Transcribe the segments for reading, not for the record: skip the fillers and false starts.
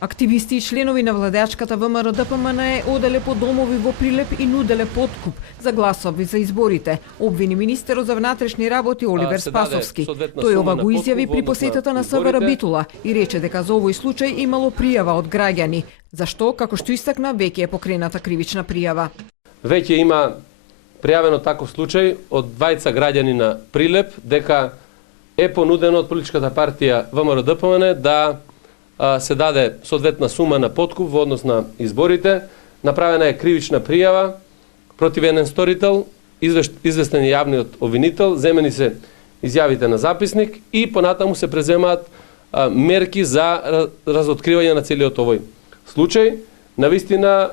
Активисти и членови на владеачката ВМРО-ДПМНЕ оделе по домови во Прилеп и нуделе подкуп за гласови за изборите, обвини министерот за внатрешни работи Оливер Спасовски. Тој ова го изјави при посетата на СВР Битола и рече дека за овој случај имало пријава од граѓани, зашто, како што истакна, веќе е покрената кривична пријава. Веќе има пријавено таков случај од двајца граѓани на Прилеп дека е понудено од политичката партија ВМРО-ДПМНЕ да се даде соодветна сума на подкуп во однос на изборите. Направена е кривична пријава против еден сторител, известен е јавниот обвинител, земени се изјавите на записник и понатаму се преземаат мерки за разоткривање на целиот овој случај. Навистина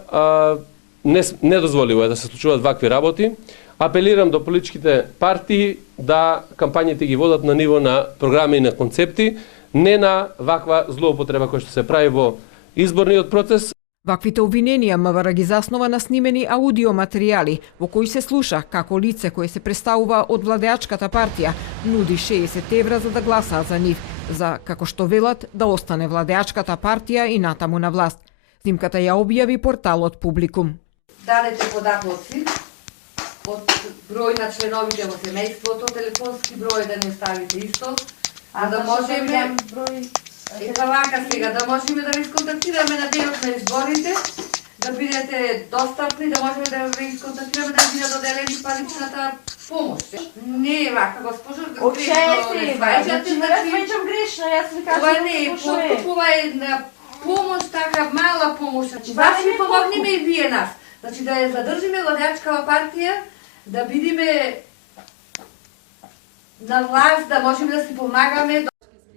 недозволиво е да се случуваат вакви работи. Апелирам до политичките партии да кампањите ги водат на ниво на програми и на концепти, не на ваква злоупотреба која што се прави во изборниот процес. Ваквите обвиненија МВР ги заснова на снимени аудиоматеријали во кои се слуша како лице кое се представува од владеачката партија нуди 60 евра за да гласаат за нив, за, како што велат, да остане владеачката партија и натаму на власт. Снимката ја објави порталот Публикум. Дадете податоци од број на членовите во семејството, телефонски број да не ставите исто, а да можеме вака сега да можеме да ве исконтактираме на денот на изборите, да бидете достапни, да можеме да ве исконтактираме да биде доделени паричната помош. Не е вака, госпожо, грешно не сваќате, значи грешно, јас ви кажам. Ова не е подкуп, ова е на помош, така мала помош. Значи, вас ви помогнеме и вие нас. Значи да ја задржиме владеачкава партија, да бидиме на власт, да можеме да си помагаме.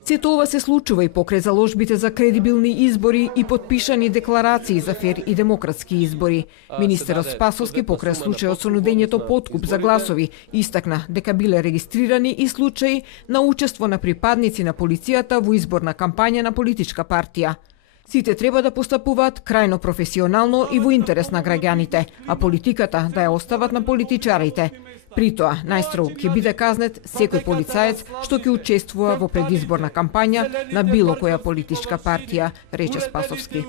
Сето ова се случува и покрај заложбите за кредибилни избори и подпишани декларации за фер и демократски избори. Министерот Спасовски покрај случајот со нудењето подкуп за гласови истакна дека биле регистрирани и случаи на учество на припадници на полицијата во изборна кампања на политичка партија. Сите треба да постапуваат крајно професионално и во интерес на граѓаните, а политиката да ја остават на политичарите. При тоа, најстрого ќе биде казнет секој полицаец што ќе учествува во предизборна кампања на било која политичка партија, рече Спасовски.